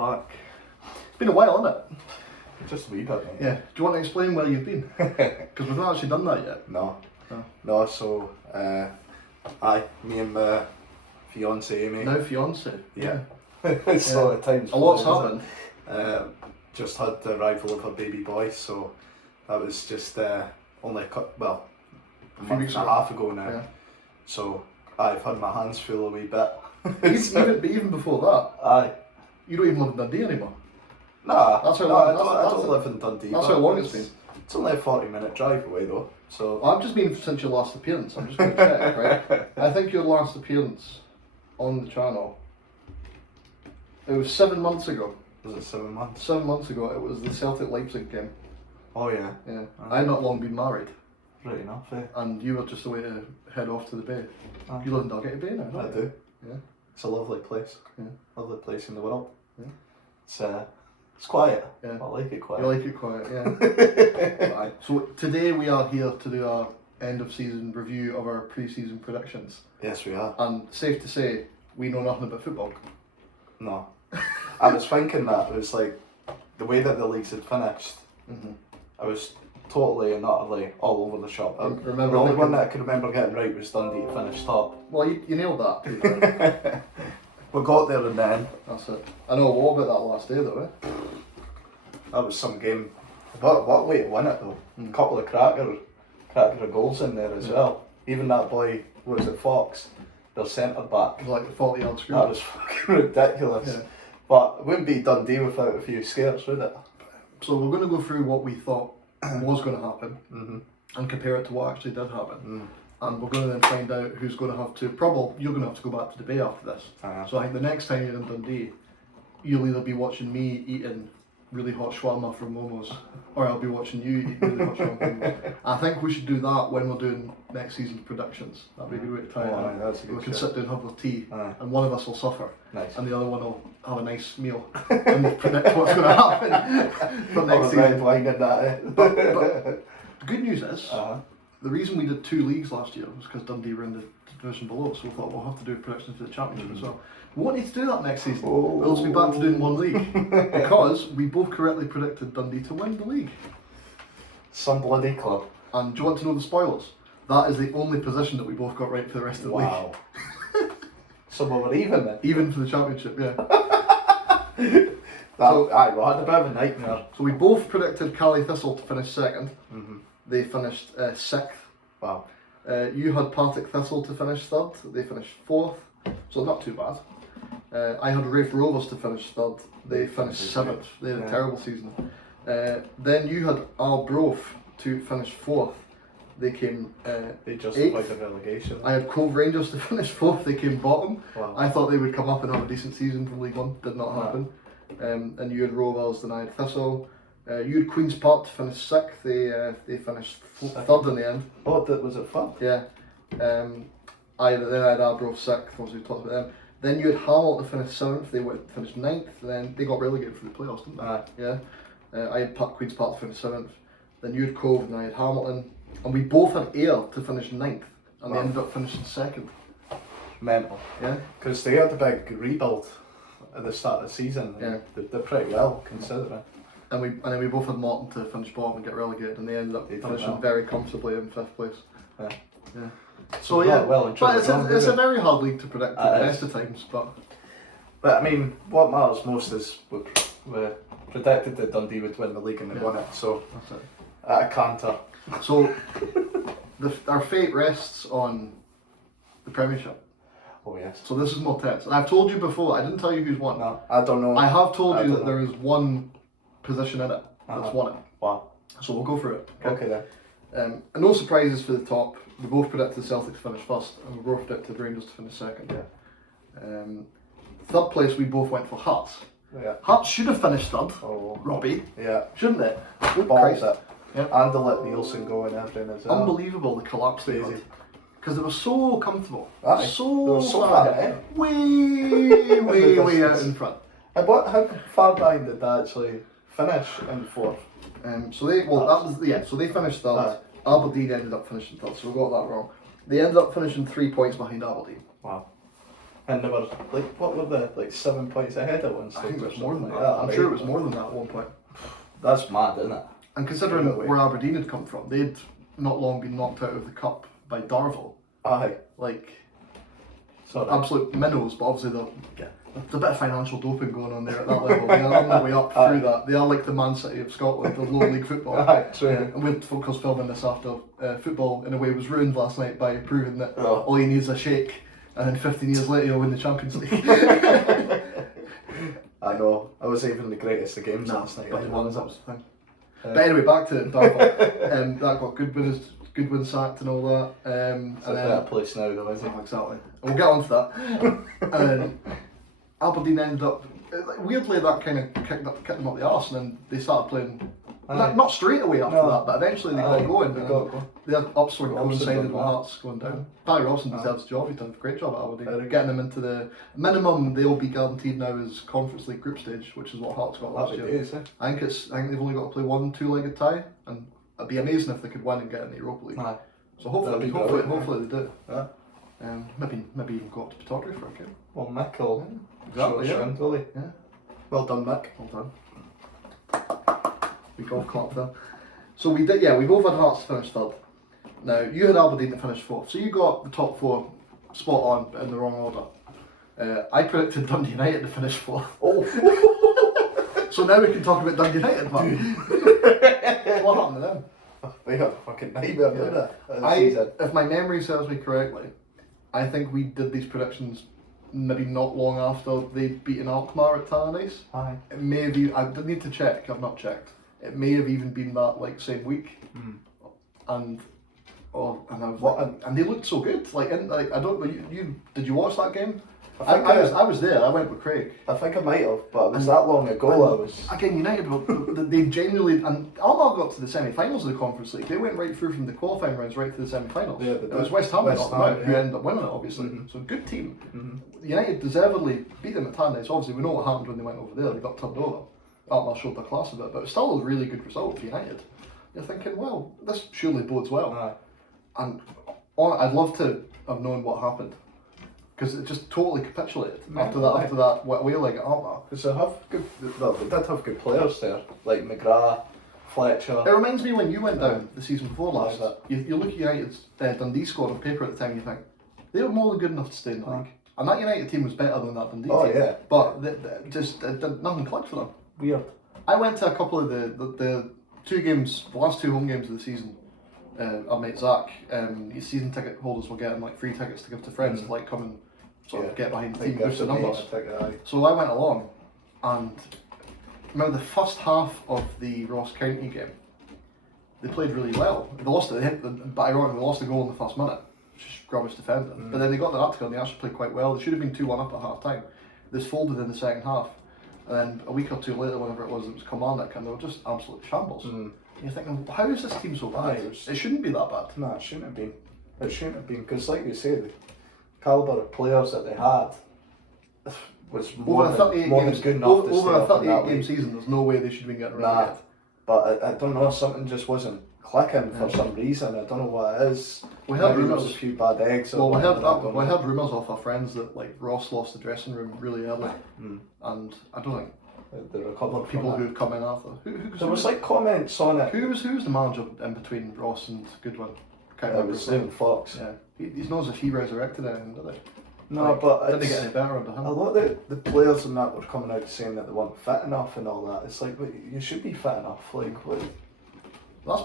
back. It's been a while, hasn't it? Just a wee bit, mate. Yeah. Do you want to explain where you've been? Because we've not actually done that yet. No, so, me and my fiance, Amy. Now fiance. Yeah. It's a lot of times. A lot's happened. Just had the arrival of a baby boy, so that was just only a month and a half ago now. Yeah. So I've had my hands full a wee bit. even before that, aye. You don't even live in Dundee anymore. Nah, I don't live in Dundee. That's how long it's been. It's only a 40-minute drive away though. So I've just been since your last appearance. I'm just going to check, right? I think your last appearance on the channel, it was 7 months ago. Was it 7 months? 7 months ago. It was the Celtic Leipzig game. Oh yeah. Yeah. I'd not long been married. Right enough, eh? And you were just away to head off to the bay. You live in Dalgety Bay now, don't you? I do. Yeah. It's a lovely place. Yeah. Lovely place in the world. Yeah. It's quiet. Yeah. I like it quiet. You like it quiet, yeah. Right. So today we are here to do our end of season review of our pre-season predictions. Yes, we are. And safe to say, we know nothing about football. No. I was thinking that, it was like, the way that the leagues had finished, I was totally and utterly all over the shop. The only one that I could remember getting right was Dundee to finish top. Well, you nailed that. We got there and then. That's it. I know, what about that last day though, eh? That was some game. What way to win it though. A couple of cracker of goals in there as well. Even that boy, what was it, Fox? Their centre back. It was like the 40-yard screw. That was fucking ridiculous. Yeah. But it wouldn't be Dundee without a few scares, would it? So we're going to go through what we thought was going to happen and compare it to what actually did happen. And we're going to then find out who's going to have to, probably you're going to have to go back to the bay after this. So I think the next time you're in Dundee, you'll either be watching me eating really hot shawarma from Momo's, or I'll be watching you eat really hot shawarma from Momo's. I think we should do that when we're doing next season's predictions. That'd be a good way to tie it. That's a good we can sit down and have a tea, and one of us will suffer, nice. And the other one will have a nice meal and predict what's going to happen for next season. But the good news is, the reason we did 2 leagues last year was because Dundee were in the division below, so we thought we'll have to do predictions for the championship as well. We won't need to do that next season. We'll just be back to doing 1 league because we both correctly predicted Dundee to win the league. Some bloody club. And do you want to know the spoilers? That is the only position that we both got right for the rest of the league. So we were even then? Even for the championship, yeah. We had a bit of a nightmare. So we both predicted Cali Thistle to finish 2nd. They finished 6th. Wow. You had Partick Thistle to finish 3rd. They finished 4th. So not too bad. I had Rafe Rovers to finish 3rd. They finished 7th. They had a terrible season. Then you had Arbroath to finish 4th. They came they just 8th. Like the relegation. I had Cove Rangers to finish 4th. They came bottom. Wow. I thought they would come up and have a decent season from League One. Did not happen. And you had Rovers, then I had Thistle. You had Queen's Park to finish 6th. They finished 3rd in the end. Oh, was it fun? Yeah. Then I had Arbroath 6th, as we talked about them. Then you had Hamilton to finish 7th. They finished 9th. Then they got relegated for the playoffs, didn't they? Yeah. I had Queen's Park to finish 7th. Then you had Cove and I had Hamilton. And we both had Ayr to finish 9th. And they ended up finishing 2nd. Mental. Yeah. Because they had a big rebuild at the start of the season. Yeah. They did pretty well, considering. And then we both had Morton to finish bottom and get relegated, and they ended up finishing very comfortably in 5th place. Yeah. So yeah, but it's a very hard league to predict at the best of times. But I mean, what matters most is we predicted that Dundee would win the league and they won it. So that's it. At a canter. So our fate rests on the Premiership. Oh yes. So this is more tense. And I've told you before. I didn't tell you who's won. No, I don't know. I have told you that there is one position in it that's won it. Wow. So we'll go through it. Okay then. And no surprises for the top. We both predicted Celtic to finish 1st, and we both predicted Rangers to finish 2nd. Yeah. 3rd place, we both went for Hearts. Yeah. Hearts should have finished 3rd. Oh. Robbie. Yeah. Shouldn't it? Balls it. Yeah. And they let Nielsen go and everything as well. Unbelievable the collapse they had. Because they were so comfortable. They were so far ahead. Way out in front. And how far behind did they actually finish in 4th? So they finished 3rd. Aberdeen ended up finishing 3rd, so we got that wrong. They ended up finishing 3 points behind Aberdeen. Wow. And they were what were they, 7 points ahead at one stage? I think it was more than that. that. I'm sure it was more than that at one point. That's mad, isn't it? And considering where Aberdeen had come from, they'd not long been knocked out of the cup by Darvel. Aye. Absolute minnows, but obviously there's a bit of financial doping going on there at that level. They are on their way up through that. They are like the Man City of Scotland, the lower league football. Aye, true. And we had focus filming this after football in a way was ruined last night by proving that all you need is a shake, and then 15 years later you'll win the Champions League. I know. I was even the greatest of games last night. But they won, that was the thing. But anyway, back to Darvel. That got Goodwin sacked and all that. It's a better place now though, isn't it? Exactly. We'll get on to that. And then Aberdeen ended up, weirdly that kind of kicked them up the arse, and then they started playing, not straight away after that, but eventually they got going. Their upswing coincided with Hearts going down. Barry Robson deserves the job, he's done a great job at Aberdeen. Getting them into the minimum they'll be guaranteed now is Conference League group stage, which is what Hearts got last year. I think they've only got to play 1 2-legged tie, and it'd be amazing if they could win and get in the Europa League. So hopefully they do. Yeah. Maybe even go up to Pittodrie for a game. Well, Mick will Exactly. Yeah. Well done, Mick. Well done. We golf clap there. So we did. Yeah, we both had Hearts to finish third. Now you had Aberdeen to finish fourth. So you got the top 4 spot on, but in the wrong order. I predicted Dundee United to finish fourth. Oh. So now we can talk about Dundee United. What happened to them? They had a fucking nightmare. If my memory serves me correctly, I think we did these predictions maybe not long after they'd beaten Alkmaar at Tannadice. Aye. It may have I did need to check, I've not checked. It may have even been that same week. And they looked so good. I don't know, you did you watch that game? I was there. I went with Craig. I think I might have, but it was that long ago. Again, United. They genuinely, and Alkmaar got to the semi-finals of the Conference League. They went right through from the qualifying rounds right to the semi-finals. Yeah, it was West Ham who ended up winning it, obviously. So good team. United deservedly beat them at Tannadice. Obviously, we know what happened when they went over there. They got turned over. Alkmaar showed their class a bit, but it was still a really good result for United. You're thinking, well, this surely bodes well. And I'd love to have known what happened. Because it just totally capitulated after that away leg at Alkmaar. Because they did have good players there, like McGrath, Fletcher. It reminds me when you went down the season before last. You look at United's Dundee squad on paper at the time, you think they were more than good enough to stay in the league. And that United team was better than that Dundee team. Yeah. But nothing clicked for them. Weird. I went to a couple of the 2 games, the last 2 home games of the season. Our mate Zach, his season ticket holders were getting free tickets to give to friends to come and sort of get behind the team, boost the numbers. So I went along, and remember the first half of the Ross County game, they played really well. They lost it, but ironically they lost the goal in the first minute, which is rubbish defending. But then they got their act together and they actually played quite well. They should have been 2-1 up at half time. This folded in the second half, and then a week or 2 later, whenever it was Kilmarnock, and they were just absolute shambles. And you're thinking, how is this team so bad? It shouldn't be that bad. No, it shouldn't have been. It shouldn't have been, because like you say, the calibre of players that they had was more than good enough to over a 38 game season. There's no way they should have been getting relegated. But I don't know, something just wasn't clicking for some reason. I don't know what it is. We heard rumours. A few bad eggs. Well, we heard rumours off our friends that Ross lost the dressing room really early, and I don't think there were a couple of people who've come in after. There was comments on it. Who was the manager in between Ross and Goodwin? It was Stephen Fox. Yeah, he knows if he resurrected anything, did he? No, but did they get any better under him? A lot of the players and that were coming out saying that they weren't fit enough and all that. It's you should be fit enough. That's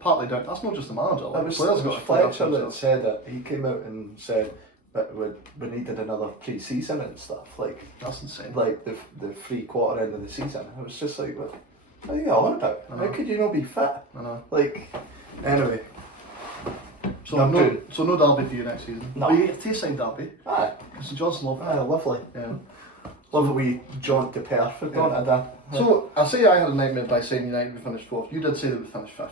partly down. That's not just the manager. It was Fletcher that said it. He came out and said that we needed another pre-season and stuff. That's insane. The free quarter end of the season. It was just what are you on about? How could you not be fit? I know. Anyway. So no derby for you next season. No. But you get a Tayside derby. Aye. St John's lovely. Aye, lovely. Yeah. Love that we jaunt to Perth for that. So I say I had a nightmare by saying United would finish 4th. You did say they would finish 5th.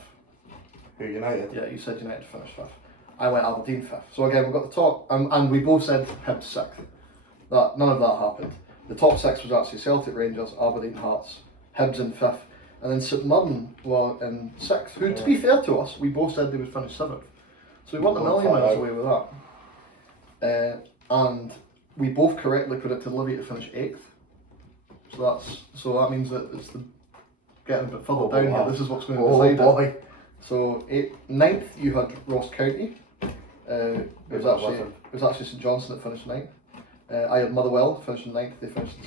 Who, United? Yeah, you said United finished 5th. I went Aberdeen 5th. So again, we've got the top, and we both said Hibs 6th. None of that happened. The top 6 was actually Celtic, Rangers, Aberdeen, Hearts, Hibs in 5th, and then St Mirren were in 6th. Who, to be fair to us, we both said they would finish 7th. So we weren't a million miles away with that. And we both correctly predicted Livy to finish 8th. So that means that it's getting a bit further down here. This is what's going to decide it. So 9th you had Ross County. It was actually St Johnstone that finished 9th. I had Motherwell finishing 9th. They finished in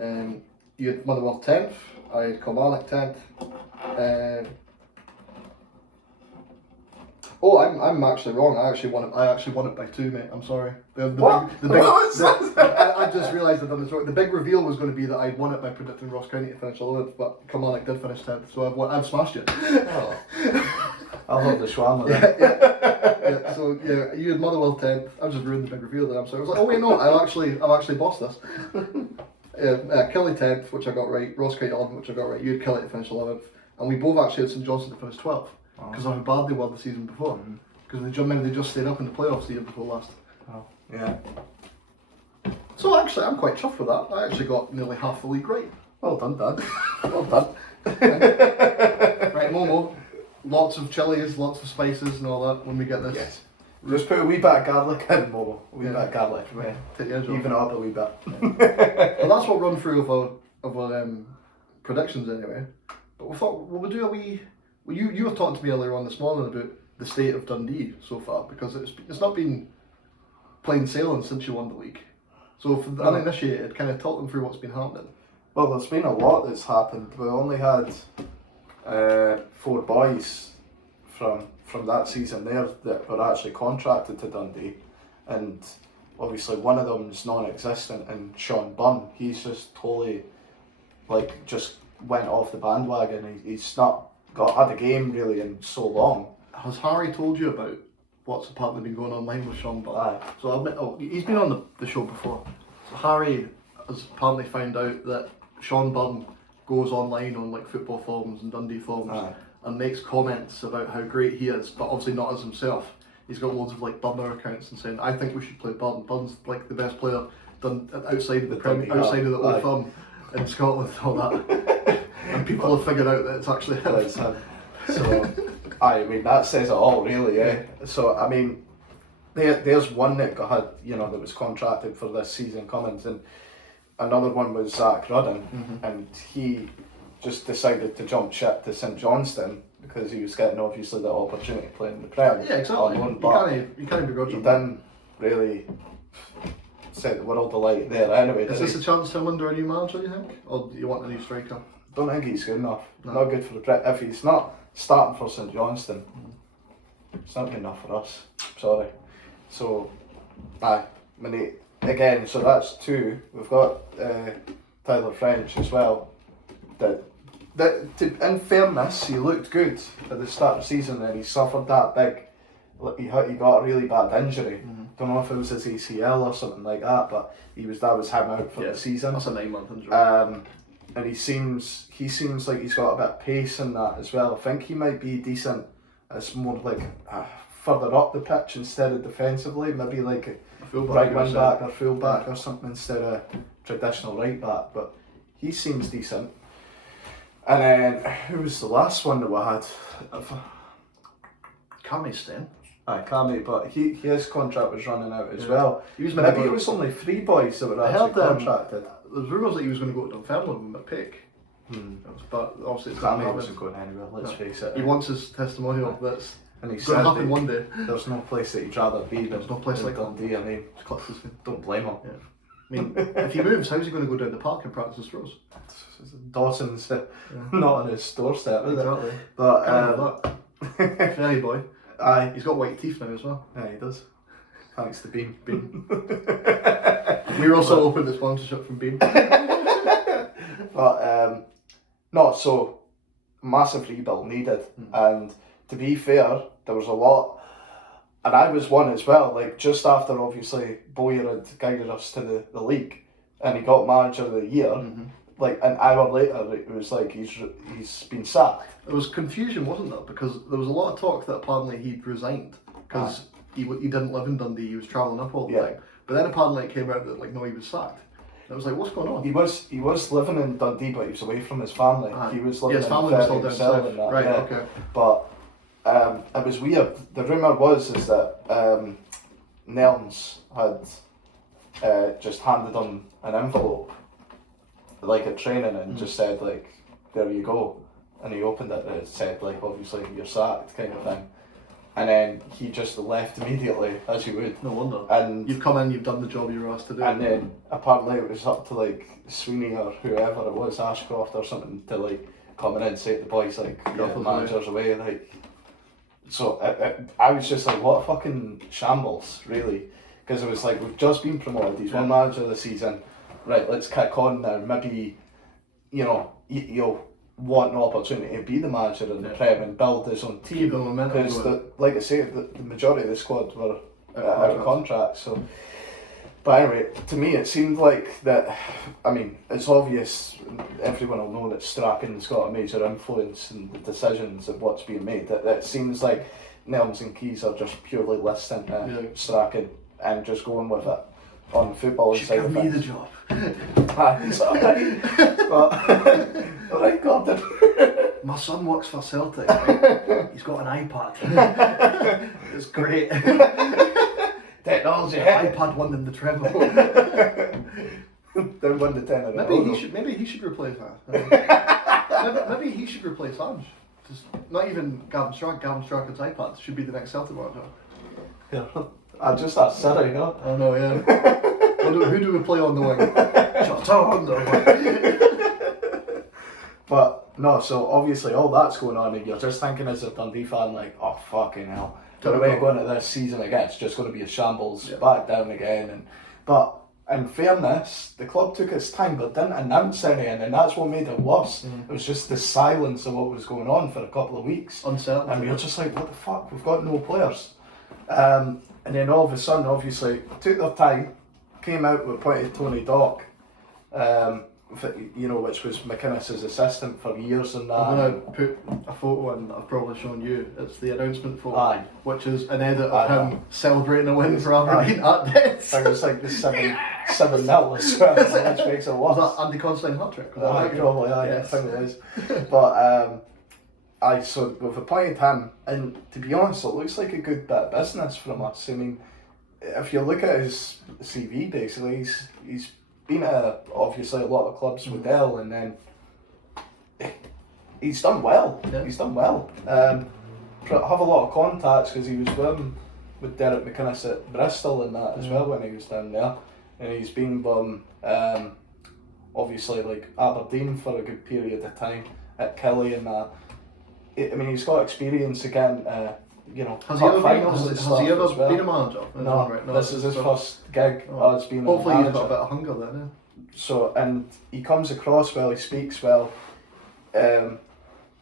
7th. You had Motherwell 10th. I had Kilmarnock 10th. I'm actually wrong. I actually won it by 2, mate. I'm sorry. I just realised I'd done this wrong. The big reveal was going to be that I'd won it by predicting Ross County to finish 11th, but Kilmarnock did finish 10th, so I've smashed it. Oh. I'll have the Shawarma then. Yeah, so yeah, you had Motherwell 10th. I just ruined the big reveal there. I'm sorry. I was like, oh wait, no, I've actually bossed this. Kelly 10th, which I got right. Ross County 11th, which I got right. You had Kelly to finish 11th, and we both actually had St Johnstone to finish 12th. Because of how bad they were the season before. Because they just stayed up in the playoffs the year before last. Oh, yeah. So actually, I'm quite chuffed with that. I actually got nearly half the league right. Well done, Dad. Well done. Right, Momo. Lots of chilies, lots of spices and all that when we get this. Yes. Just put a wee bit of garlic in, Momo. A wee bit of garlic. Yeah. Take the edge off. Even up a wee bit. Well, that's what run through of our predictions anyway. But we thought we'll do a wee. Well, you were talking to me earlier on this morning about the state of Dundee so far, because it's not been plain sailing since you won the league. So for the uninitiated, kind of talk them through what's been happening. Well, there's been a lot that's happened. We only had 4 boys from that season there that were actually contracted to Dundee, and obviously one of them is non-existent, and Sean Bunn, he's just totally just went off the bandwagon. He's not had a game really in so long. Has Harry told you about what's apparently been going online with Sean Bunn? Aye. So he's been on the show before. So Harry has apparently found out that Sean Bunn goes online on football forums and Dundee forums and makes comments about how great he is, but obviously not as himself. He's got loads of burner accounts and saying, I think we should play Bunn. Bunn's the best player done outside of the outside of the Old Firm in Scotland and all that. And people have figured out that it's actually him. It's him. So, I mean, that says it all, really, eh? So, I mean, there's one that that was contracted for this season coming, and another one was Zach Rudden, and he just decided to jump ship to St Johnstone because he was getting, obviously, the opportunity to play in the Prem. Yeah, exactly. You can't begrudge him. He didn't really set the world alight there anyway. Is this a chance to him under a new manager, you think? Or do you want a new striker? Don't think he's good enough. No. Not good for the Prem. If he's not starting for St Johnstone, it's not good enough for us. Sorry. So, again, so that's 2. We've got Tyler French as well. In fairness, he looked good at the start of the season, and he suffered that big. He got a really bad injury. Don't know if it was his ACL or something like that, but that was him out for the season. That's a 9-month injury. And he seems like he's got a bit of pace in that as well. I think he might be decent. It's more further up the pitch instead of defensively, maybe a right wing back or full back or something instead of traditional right back. But he seems decent. And then who was the last one that we had? Cammy Sten. Aye, Cammy, but his contract was running out as well. Maybe it was only 3 boys that were actually contracted. There's rumours that he was going to go to Dunfermline with Pick. But obviously Cammy wasn't going anywhere, let's face it. He wants his testimonial that's and he going to happen one day. There's no place that he'd rather be than no place like Dundee. I mean, don't blame him. Yeah. I mean, if he moves, how's he going to go down the park and practice his throws? Dawson's not on his doorstep, is exactly. it? But Ferry boy. Aye. He's got white teeth now as well. Yeah, he does. Thanks to Beam. We also opened the sponsorship from Beam. But no, so massive rebuild needed, and to be fair, there was a lot, and I was one as well. Just after obviously Bowyer had guided us to the league, and he got manager of the year. An hour later, it was he's been sacked. There was confusion, wasn't there? Because there was a lot of talk that apparently he'd resigned because he didn't live in Dundee. He was travelling up all the time. But then apparently it came out that no, he was sacked. And I was like, what's going on? He was living in Dundee, but he was away from his family. He was living his family was still down south. Right. Yeah. Okay. But it was weird. The rumour was that Nelms had just handed him an envelope, like at training, and just said like, there you go. And he opened it and it said like, obviously you're sacked kind of thing. And then he just left immediately, as you would. No wonder. And you've come in, you've done the job you were asked to do. And then apparently it was up to like Sweeney or whoever it was, Ashcroft or something, to like come in and say to the boys like, yeah, the manager's away. Like, so I was just like, what a fucking shambles, really. Because it was like, we've just been promoted, he's one manager of the season, right, let's kick on now. Maybe, you'll want an opportunity to be the manager in the Prem and build his own team. Keep the momentum Because, like I say, the majority of the squad were out of contract. So, but anyway, to me it seemed like that. I mean, it's obvious. Everyone will know that Strachan's got a major influence in the decisions of what's being made. It seems like Nelms and Keys are just purely listening to Strachan and just going with it on the football side of things. Give me the job. It's alright. But alright, Gordon. My son works for Celtic. Right? He's got an iPad. It's great. Technology. The iPad won them the treble. They won the 10 in a row. Maybe he should replace that. Maybe he should replace Ange. Just not even Gavin Strachan. Gavin Strachan's iPad should be the next Celtic manager. Yeah. I just asked Sarah, you know. I know, yeah. Who do we play on the wing? on the wing. But no, so obviously all that's going on, and you're just thinking as a Dundee fan, like, oh fucking hell, the way going into this season again, it's just going to be a shambles, back down again. But in fairness, the club took its time, but didn't announce anything, and that's what made it worse. It was just the silence of what was going on for a couple of weeks. Uncertainty. And we were just like, what the fuck? We've got no players. And then all of a sudden, obviously, took their time, came out with appointed Tony Dock, which was McInnes's assistant for years and that. I'm going to put a photo in that I've probably shown you. It's the announcement photo, which is an edit of him celebrating a win for Aberdeen at Death. I was like the 7-0 as well, which makes it worse. Was that Andy Considine hat-trick? Probably, I think it is. But so we've appointed him, and to be honest, it looks like a good bit of business from us. I mean, if you look at his CV, basically, he's been at obviously a lot of clubs with Dell, and then he's done well. Yeah. He's done well. Have a lot of contacts because he was with Derek McInnes at Bristol and that as well when he was down there, and he's been obviously like Aberdeen for a good period of time at Kelly and that. I mean, he's got experience again. Has he ever been a manager? No, this is his first gig as being a manager. Hopefully he's got a bit of hunger then. So, and he comes across well, he speaks well, and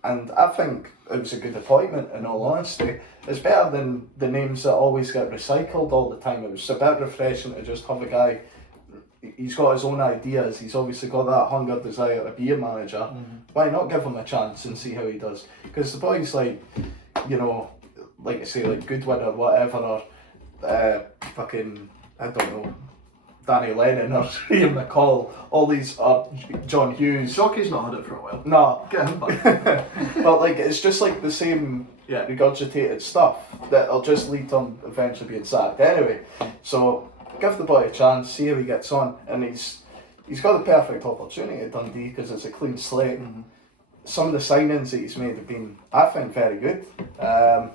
I think it was a good appointment in all honesty. It's better than the names that always get recycled all the time. It was a bit refreshing to just have a guy. He's got his own ideas, he's obviously got that hunger, desire to be a manager. Why not give him a chance and see how he does? Because the boys like I say, like Goodwin or whatever, or fucking, I don't know, Danny Lennon or Ian McCall, all these are John Hughes. Shockey's not had it for a while. No. Get him back. But like, it's just like the same regurgitated stuff that'll just lead to him eventually being sacked anyway. So give the boy a chance, see how he gets on, and he's got the perfect opportunity at Dundee because it's a clean slate. Some of the signings that he's made have been, I think, very good. And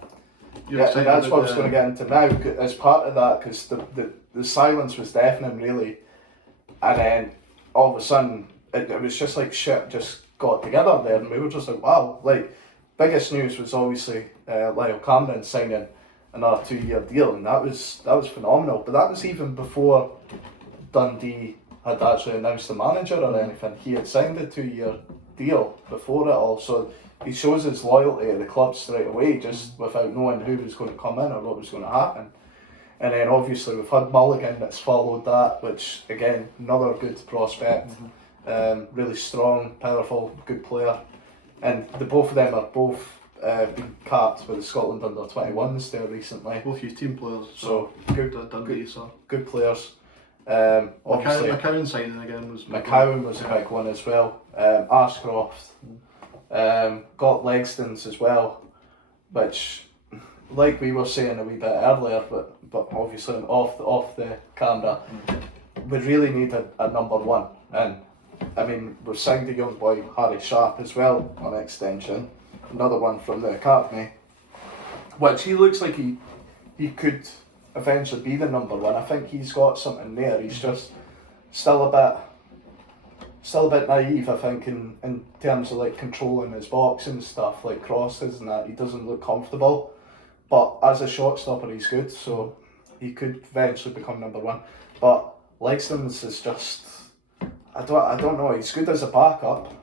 that's what I was going to get into now as part of that, because the silence was deafening really, and then all of a sudden it was just like shit just got together there, and we were just like, wow. Like, biggest news was obviously Lyle Cameron signing another 2-year deal, and that was phenomenal. But that was even before Dundee had actually announced the manager or anything. He had signed a 2-year deal before it all, so he shows his loyalty to the club straight away, just without knowing who was going to come in or what was going to happen. And then obviously we've had Mulligan that's followed that, which again, another good prospect, really strong, powerful, good player, and the both of them are both been capped with the Scotland under 21s there recently. Both use team players, so good players. Obviously, McCowan signing again was McCowan was a big one as well. Ashcroft, got Legstons as well, which, like we were saying a wee bit earlier, but obviously off the camera, we really need a number one. And I mean, we've signed a young boy, Harry Sharp, as well on extension. Another one from the academy, which he looks like he could eventually be the number one. I think he's got something there. He's just still a bit naive, I think, in terms of like controlling his box and stuff, like crosses and that. He doesn't look comfortable, but as a shot stopper, he's good. So he could eventually become number one. But Legstons is just, I don't know. He's good as a backup,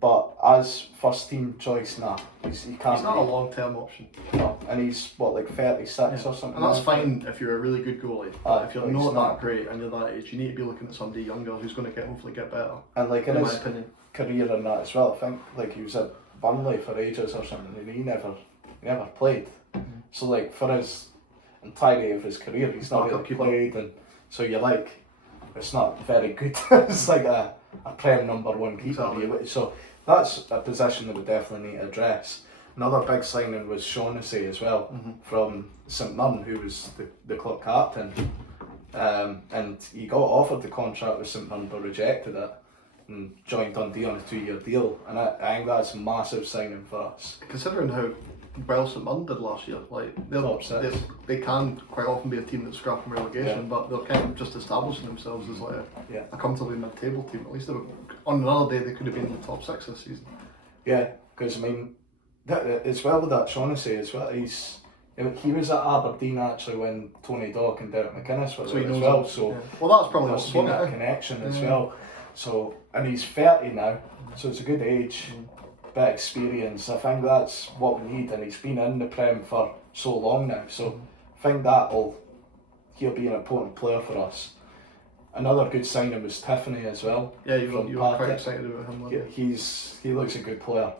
but as first team choice, nah. He can't. He's not a long term option. No, and he's what, like 36 or something. And that's fine if you're a really good goalie. But if you're not not that great and you're that age, you need to be looking at somebody younger who's going to hopefully get better. And like in my his opinion. career and that as well, I think like he was at Burnley for ages or something, and he never played. So like for his entirety of his career, he's not really played, and so you're like, it's not very good. It's like a prem number one keeper. Exactly. So that's a position that we definitely need to address. Another big signing was Shaughnessy as well, from St Mirren, who was the club captain. And he got offered the contract with St Mirren but rejected it and joined Dundee on a 2-year deal. And I think that's a massive signing for us. Considering how well St Mirren did last year, like they can quite often be a team that's scrapping relegation, but they're kind of just establishing themselves as like a comfortably mid-table team. At least on another day they could have been in the top 6 this season. Yeah, because I mean, as well with that Shaughnessy as well, he was at Aberdeen actually when Tony Dock and Derek McInnes were there as well. So well, that's probably there's been that connection as well. So and he's 30 now, so it's a good age. Bit of experience. I think that's what we need, and he's been in the Prem for so long now, so I think he'll be an important player for us. Another good signing was Tiffany as well. Yeah, you were quite excited about him. He looks a good player.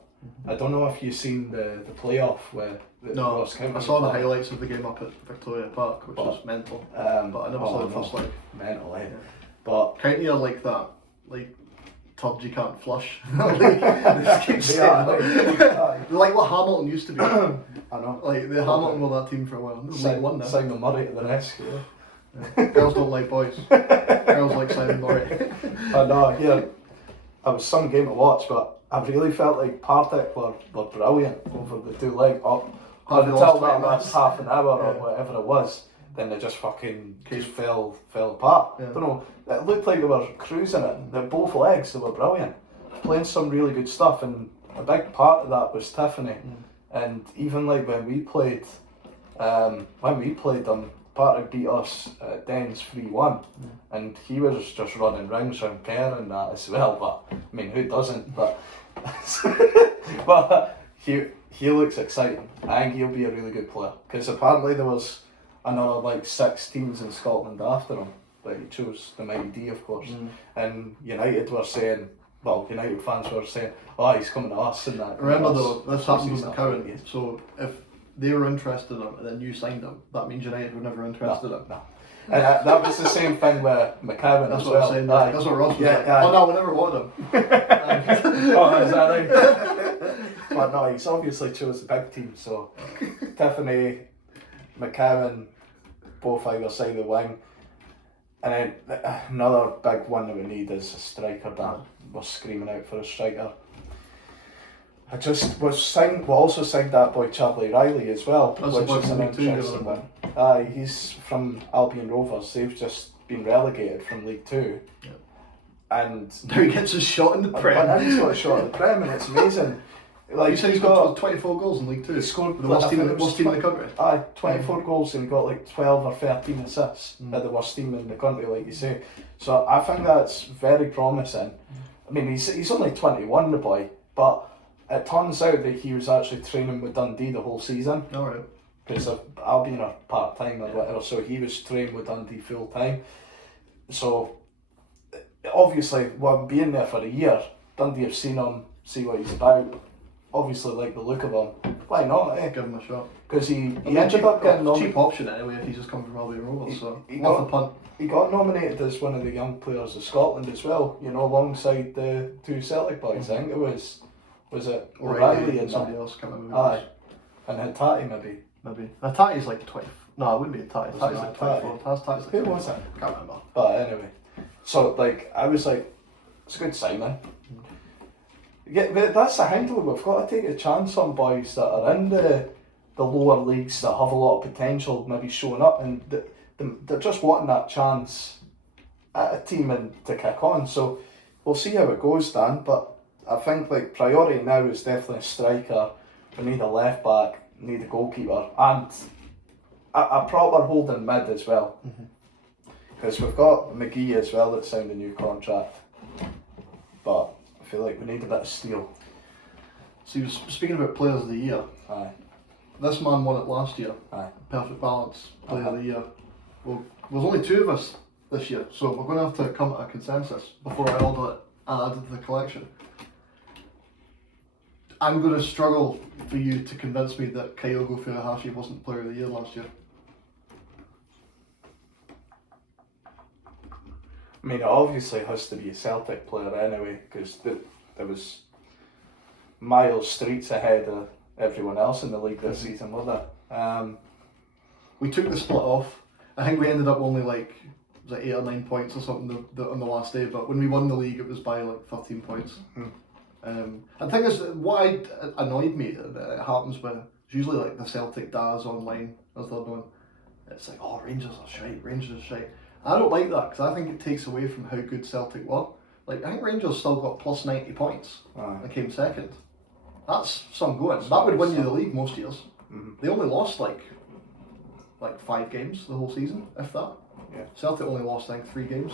I don't know if you've seen the playoff where Ross County. I saw the highlights of the game up at Victoria Park, which was mental. But I never saw the first leg. Mental, eh? But County are like that, like turds you can't flush. Like, they keep saying like what Hamilton used to be. I know. Like the Hamilton were that team for a while. Simon Murray to the rescue. Girls don't like boys. Girls like Simon Murray. I know. Yeah, it was some game to watch, but I really felt like Partick were brilliant over the 2 legs up until that last half an hour or whatever it was. Then they just fucking fell apart. I don't know. It looked like they were cruising it. They're both legs. They were brilliant, playing some really good stuff. And a big part of that was Tiffany. And even like when we played them, Partick beat us at Dens 3-1, and he was just running rings around Kerr and that as well. But I mean, who doesn't? But but he looks exciting. I think he'll be a really good player, because apparently there was another like 6 teams in Scotland after him, but he chose the Mighty D, of course. And United were saying, well, United fans were saying, oh, he's coming to us and that. Remember though, this happened with McCowan, so if they were interested in him and then you signed him, that means United were never interested in him. No. And that was the same thing with McCowan. That's as what well. I'm saying. That's what Ross was like. Yeah. Oh no, we never wanted him. Oh, is that right? But no, he's obviously chose the big team. So Tiffany, McCowan, both either side of the wing. And then another big one that we need is a striker. That we're screaming out for a striker. We also signed that boy Charlie Riley as well, which is an interesting one. He's from Albion Rovers. They've just been relegated from League 2. Yep. And now he gets a shot in the Prem. Now he's got a shot in the Prem, and it's amazing. Like, you said he's got 24 goals in League 2. He scored the worst team in the country. 24 goals, and he got like 12 or 13 assists at the worst team in the country, like you say. So I think that's very promising. I mean, he's only 21, the boy, but it turns out that he was actually training with Dundee the whole season. Alright. Because Albion are part-time or whatever, so he was training with Dundee full-time. So, obviously, being there for a year, Dundee have seen him, see what he's about, obviously like the look of him. Why not, eh? Give him a shot. Because he ended up getting cheap option anyway if he's just come from Albion Rovers, so he got nominated as one of the young players of Scotland as well, alongside the 2 Celtic boys. I think it was it O'Reilly and somebody else, can't remember. Aye, and Hattati maybe. Hattati's like No, it wouldn't be a tie. Tie's like 24. Tie's like Who was it? Can't remember. But anyway, so like I was like, it's a good signing. Yeah, but that's the thing though, we've got to take a chance on boys that are in the lower leagues that have a lot of potential maybe showing up, and they're just wanting that chance at a team and to kick on. So we'll see how it goes, Dan, but I think like priority now is definitely a striker. We need a left back, need a goalkeeper, and a proper holding mid as well. Because we've got McGee as well that signed a new contract, but I feel like we need a bit of steel. So you were speaking about players of the year. Aye. This man won it last year. Aye. Perfect balance, player of the year. Well, there's only 2 of us this year, so we're going to have to come to a consensus before I order it and add it to the collection. I'm going to struggle for you to convince me that Kyogo Furuhashi wasn't player of the year last year. I mean, it obviously has to be a Celtic player anyway, because there was miles streets ahead of everyone else in the league this season, wasn't there? We took the split off. I think we ended up only like, was it 8 or 9 points or something on the last day, but when we won the league it was by like 13 points. The thing is, what annoyed me, it happens with, it's usually like the Celtic Daz online, as they're known. It's like, oh, Rangers are shite. I don't like that, because I think it takes away from how good Celtic were. Like, I think Rangers still got plus 90 points and came second. That's some going. That would win you the league most years. They only lost like 5 games the whole season, if that. Yeah. Celtic only lost, I think, 3 games.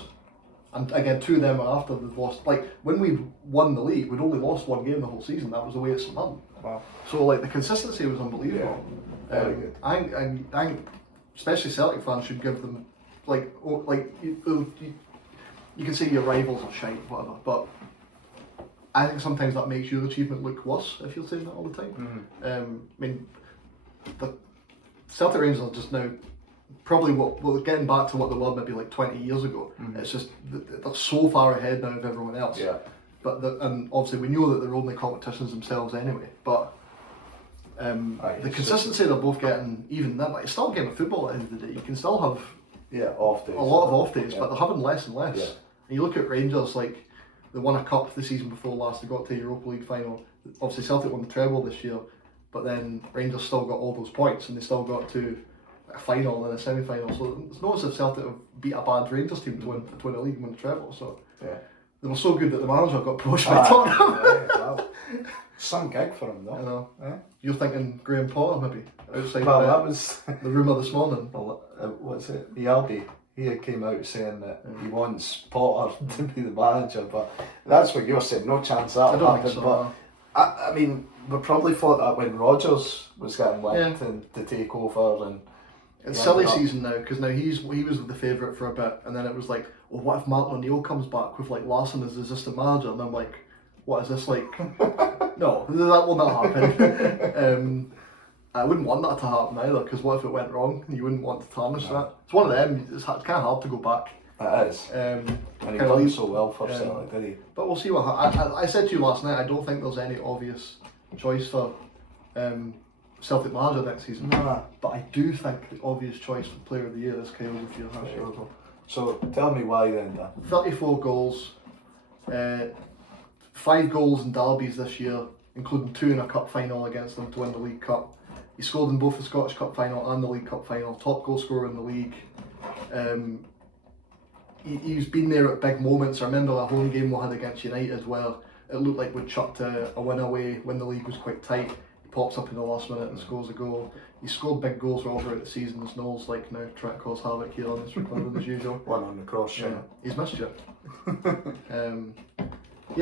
And again, 2 of them were after they'd lost. Like, when we won the league, we'd only lost 1 game the whole season. That was away at St Mirren. Wow. So, like, the consistency was unbelievable. Yeah. Very good. I think especially Celtic fans should give them, you can say your rivals are shite, whatever, but I think sometimes that makes your achievement look worse if you're saying that all the time. I mean, the Celtic Rangers are just now probably we're getting back to what they were maybe like 20 years ago. It's just they're so far ahead now of everyone else. Yeah. But and obviously we know that they're only competitions themselves anyway. But the consistency they're both getting, even then, like, it's still a game of football at the end of the day. You can still have off days. A lot of off days, but they're having less and less. Yeah. And you look at Rangers, like, they won a cup the season before last, they got to a Europa League final. Obviously Celtic won the treble this year, but then Rangers still got all those points and they still got to a final and a semi-final. So it's not as if Celtic have beat a bad Rangers team to win a league and win the treble. So they were so good that the manager got promoted by Tottenham. Wow. Some gig for him though. I know. You're thinking Graham Potter maybe? Outside well, that was the rumour this morning. Well, what's it? The Aldi. He had came out saying that he wants Potter to be the manager, but that's what you're saying. No chance that'll happen. So, but I mean, we probably thought that when Rodgers was getting linked and to take over, and it's silly season now, because now he was the favourite for a bit, and then it was like, well, what if Martin O'Neill comes back with like Larsson as assistant manager, and I'm like, what is this like? No, that will not happen. I wouldn't want that to happen either, because what if it went wrong? You wouldn't want to tarnish that. It's one of them. It's kind of hard to go back. It is. And he done so well for Celtic, did he? But we'll see what happens. I said to you last night, I don't think there's any obvious choice for Celtic manager next season. No. But I do think the obvious choice for player of the year is Kyogo Furuhashi. So tell me why then, Dan. 34 goals, 5 goals in derbies this year, including 2 in a cup final against them to win the League Cup. He scored in both the Scottish Cup final and the League Cup final. Top goal scorer in the league. He's been there at big moments. I remember a home game we had against United where it looked like we'd chucked a win away when the league was quite tight. He pops up in the last minute and scores a goal. He scored big goals all throughout the season. As Noel's like now trying to cause havoc here on this recording as usual. One on the cross, He's missed you.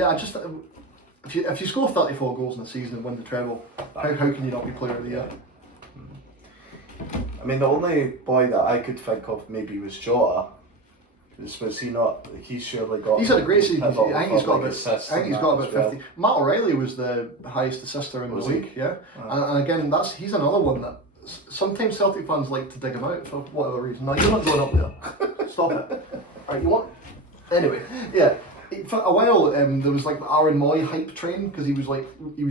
I just if you score 34 goals in a season and win the treble, how can you not be player of the year? I mean, the only boy that I could think of maybe was Jota. Was he not? He's surely got. He's had a great season. I think he's got about 50. Well. Matt O'Reilly was the highest assister in the league. Yeah, and again, he's another one that sometimes Celtic fans like to dig him out for whatever reason. No, you're not going up there. Stop it. Alright, you want? Anyway, yeah. For a while, there was like the Aaron Moy hype train because he was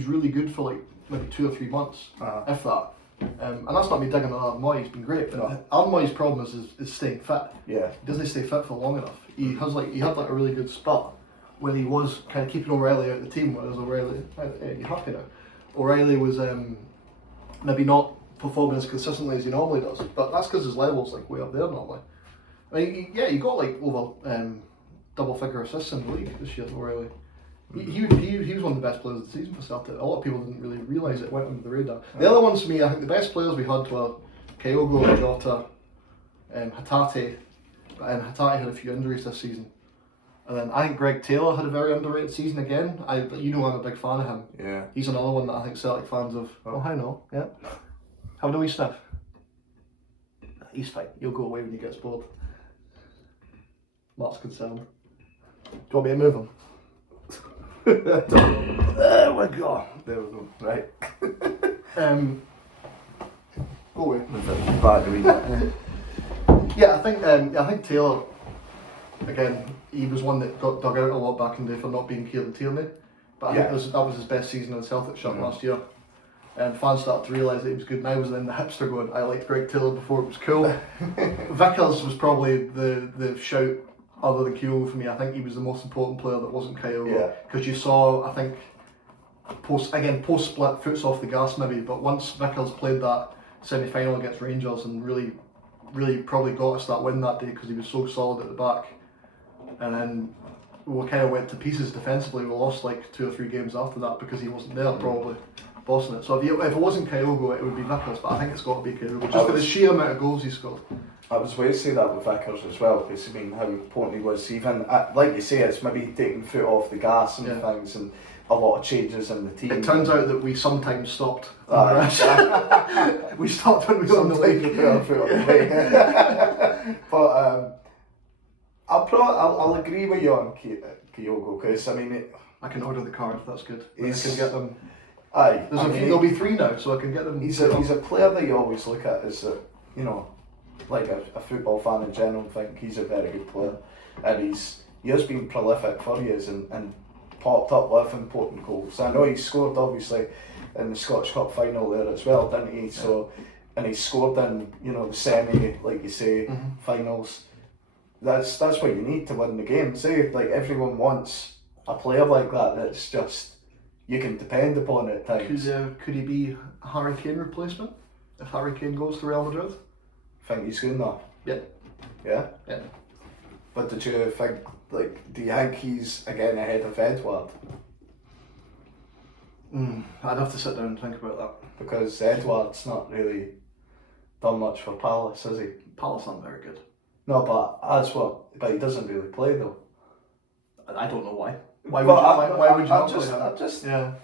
really good for like maybe 2 or 3 months, if that. And that's not me digging on Adam Moy, he's been great, but Adam Moy's problem is staying fit. Yeah. He doesn't stay fit for long enough. He had a really good spot where he was kind of keeping O'Reilly out of the team, whereas O'Reilly, you're happy now. O'Reilly was maybe not performing as consistently as he normally does, but that's because his level's like way up there normally. I mean, he got like over double figure assists in the league this year, O'Reilly. He was one of the best players of the season for Celtic. A lot of people didn't really realise it, went under the radar. The other ones for me, I think the best players we had were Kyogo, Jota, Hatate, and Hatate had a few injuries this season. And then I think Greg Taylor had a very underrated season again. I'm a big fan of him. Yeah. He's another one that I think Celtic fans have. Oh, I know. Yeah. How do we sniff? He's fine. He'll go away when he gets bored. Mark's concerned. Do you want me to move him? There we go. Right. Go away. Yeah, I think Taylor, again, he was one that got dug out a lot back in the day for not being Kieran Tierney. But I think that was his best season in the Celtic shirt last year. And fans started to realise that he was good. And I was then the hipster going, I liked Greg Taylor before it was cool. Vickers was probably the shout other than Kyogo for me. I think he was the most important player that wasn't Kyogo. Because you saw, I think, post split, foot's off the gas maybe, but once Vickers played that semi-final against Rangers and really probably got us that win that day because he was so solid at the back. And then we kind of went to pieces defensively. We lost like 2 or 3 games after that because he wasn't there probably bossing it. So if it wasn't Kyogo, it would be Vickers, but I think it's got to be Kyogo just for the sheer amount of goals he scored. I was waiting to say that with Vickers as well, because I mean how important he was. Even like you say, it's maybe taking foot off the gas and things, and a lot of changes in the team. It turns out that we sometimes stopped. We stopped when we were on the league. But I'll agree with you on Kyogo, because I mean I can order the card. That's good. I can get them. Aye, there'll be 3 now, so I can get them. He's a player that you always look at as like a football fan in general, think he's a very good player, and he has been prolific for years and popped up with important goals. I know he scored obviously in the Scottish Cup final there as well, didn't he? So, and he scored in the semi, like you say, finals. That's what you need to win the game. Like everyone wants a player like that. That's just you can depend upon at times. Could he be a Harry Kane replacement if Harry Kane goes to Real Madrid? Think he's good enough? Yeah. Yeah? Yeah. But do you think he's again ahead of Edward? I'd have to sit down and think about that. Because Edward's not really done much for Palace, has he? Palace aren't very good. No, but he doesn't really play though. I don't know why. Why would you not play him?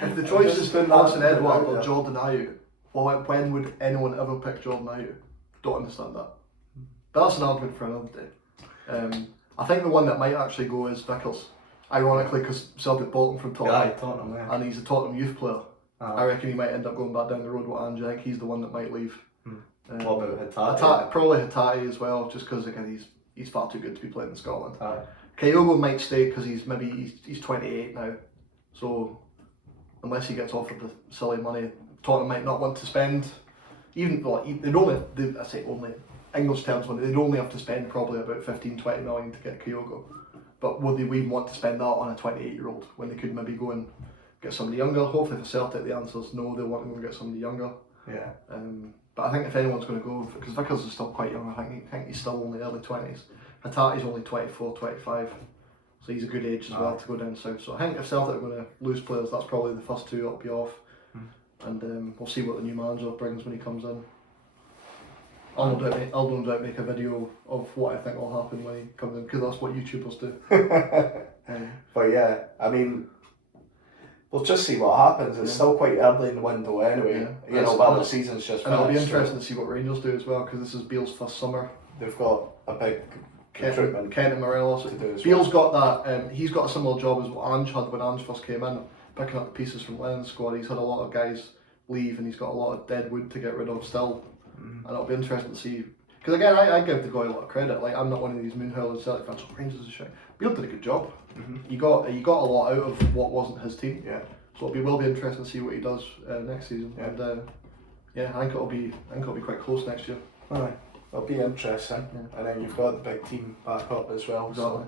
If the choice is between Alison Edward or Jordan Ayew, when would anyone ever pick Jordan Ayew? Don't understand that. But that's an argument for another day. I think the one that might actually go is Vickers. Ironically, because Celtic bought him from Tottenham, and he's a Tottenham youth player. I reckon he might end up going back down the road with Ange. I think he's the one that might leave. What about Hatate? Probably Hatate as well, just because again he's far too good to be playing in Scotland. Kyogo might stay because he's 28 now, so unless he gets offered the silly money, Tottenham might not want to spend. I say only English terms money. They'd only have to spend probably about 15-20 million to get Kyogo. But would they even want to spend that on a 28-year-old when they could maybe go and get somebody younger? Hopefully for Celtic the answer is no, they want to go and get somebody younger. Yeah. But I think if anyone's going to go, because Vickers is still quite young, I think he's still only early 20s. Hatate's only 24, 25, so he's a good age as well to go down south. So I think if Celtic are going to lose players, that's probably the first 2 that'll be off. And we'll see what the new manager brings when he comes in. I'll no doubt make a video of what I think will happen when he comes in, because that's what YouTubers do. But yeah, I mean, we'll just see what happens. It's still quite early in the window anyway. While the season's just finished. And it'll be interesting to see what Rangers do as well, because this is Beale's first summer. They've got a big recruitment Kent and Morelos. to do as Beale's got that. He's got a similar job as what Ange had when Ange first came in, picking up the pieces from Lennon's squad. He's had a lot of guys leave, and he's got a lot of dead wood to get rid of still. And it'll be interesting to see. Because again, I give the guy a lot of credit. Like, I'm not one of these moonhowling Celtic fans. Rangers is a shit. Beale did a good job. He got a lot out of what wasn't his team. Yeah. So will be interesting to see what he does next season. Yeah. And yeah, I think it'll be quite close next year. Aye, it'll be interesting. Yeah. And then you've got the big team back up as well. Exactly. So,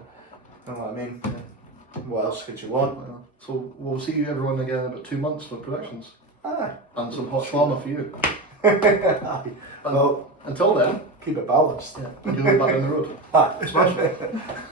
you know what I mean? Yeah. What else could you want? So we'll see everyone again in about 2 months for predictions. Aye. And some hot shawarma for you. Aye. Well, Until then, keep it balanced. yeah, you'll be back on the road. Aye. Smash it.